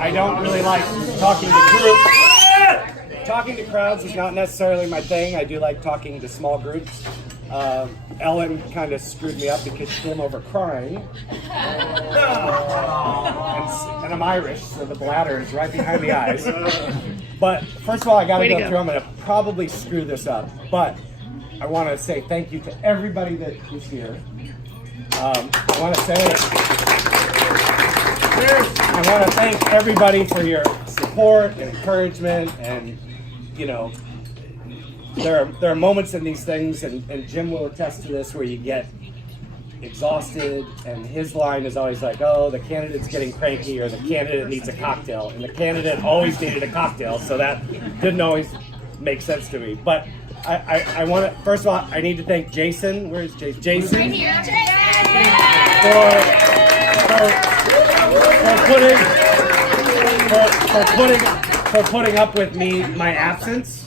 I don't really like talking to groups. Talking to crowds is not necessarily my thing. I do like talking to small groups. Ellen kind of screwed me up because she came over crying. And I'm Irish, so the bladder is right behind the eyes. But first of all, I got to go through. I'm going to probably screw this up. But I want to say thank you to everybody that is here. I want to thank everybody for your support and encouragement, and you know, there are moments in these things, and Jim will attest to this, where you get exhausted, and his line is always like, oh, the candidate's getting cranky, or the candidate needs a cocktail, and the candidate always needed a cocktail, so that didn't always make sense to me. But I want to, first of all, I need to thank Jason. Where's Jason? Jason. Right here. For putting up with my absence.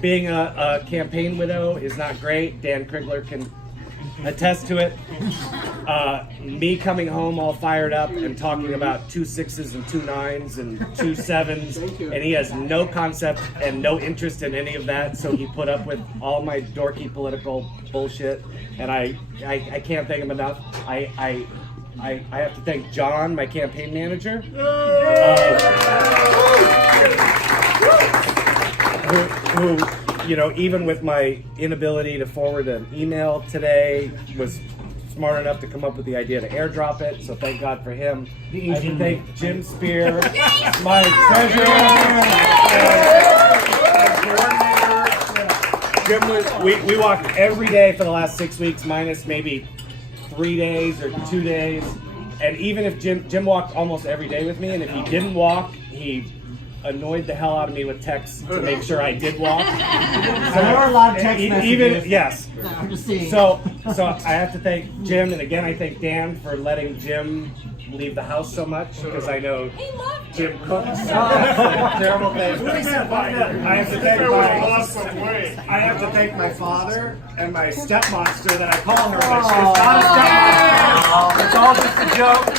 Being a campaign widow is not great. Dan Krigler can attest to it. Me coming home all fired up and talking about 2 6s and 2 9s and 2 7s, and he has no concept and no interest in any of that, so he put up with all my dorky political bullshit, and I can't thank him enough. I have to thank John, my campaign manager, who, you know, even with my inability to forward an email today, was smart enough to come up with the idea to airdrop it, so thank God for him. I have to thank Jim Spear, my treasurer, and coordinator. We walked every day for the last 6 weeks, minus maybe 3 days or 2 days. And even if Jim walked almost every day with me, and if he didn't walk, he annoyed the hell out of me with texts to make sure I did walk. So there were a lot of text messages. Yes. I'm just saying. So I have to thank Jim, and again I thank Dan for letting Jim leave the house so much, because I know Jim cooks terrible things. I have to thank my father and my stepmonster that I call her, but she's not a stepmonster. It's all just a joke.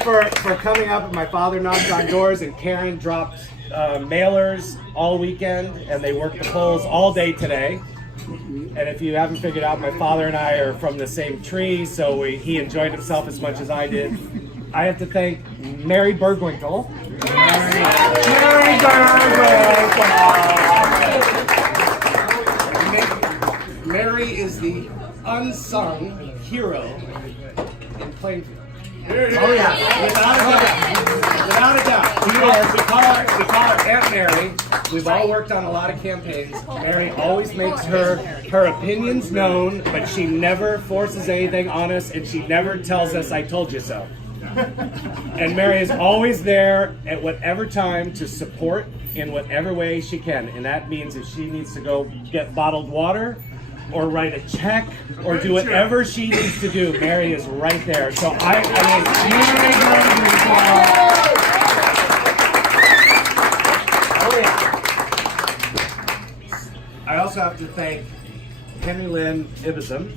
For coming up, and my father knocked on doors, and Karen dropped mailers all weekend, and they worked the polls all day today. And if you haven't figured out, my father and I are from the same tree, so he enjoyed himself as much as I did. I have to thank Mary Bergwinkle. Mary Bergwinkle! Mary is the unsung hero in Plainfield. Oh yeah, without a doubt. We call her Aunt Mary. We've all worked on a lot of campaigns. Mary always makes her opinions known, but she never forces anything on us, and she never tells us, I told you so. And Mary is always there at whatever time to support in whatever way she can, and that means if she needs to go get bottled water, or write a check, or do whatever she needs to do, Mary is right there. So I also have to thank Henry Lynn Ibison,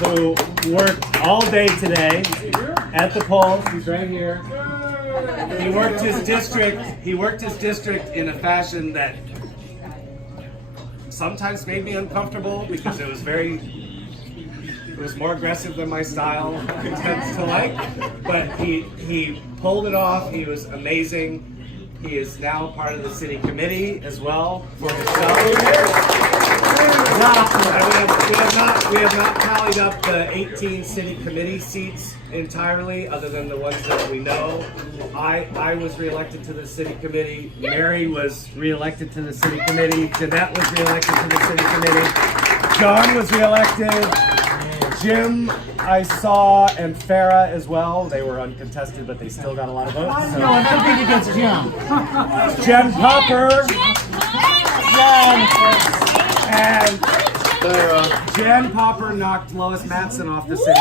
who worked all day today at the polls. He's right here. He worked his district in a fashion that sometimes made me uncomfortable, because it was more aggressive than my style tends to like, but he pulled it off. He was amazing. He is now part of the city committee as well for himself. We have not tallied up the 18 city committee seats entirely, other than the ones that we know. I was reelected to the city committee. Mary was reelected to the city committee. Jeanette was reelected to the city committee. John was reelected. Jim, I saw, and Farah as well. They were uncontested, but they still got a lot of votes. No, I'm competing against Jim. Jen Popper. And Jen Popper knocked Lois Matson off the city.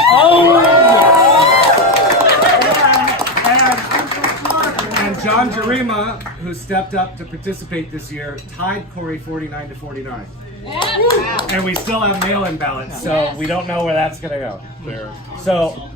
And John Jarima, who stepped up to participate this year, tied Corey 49-49. And we still have mail-in ballots, so we don't know where that's going to go. So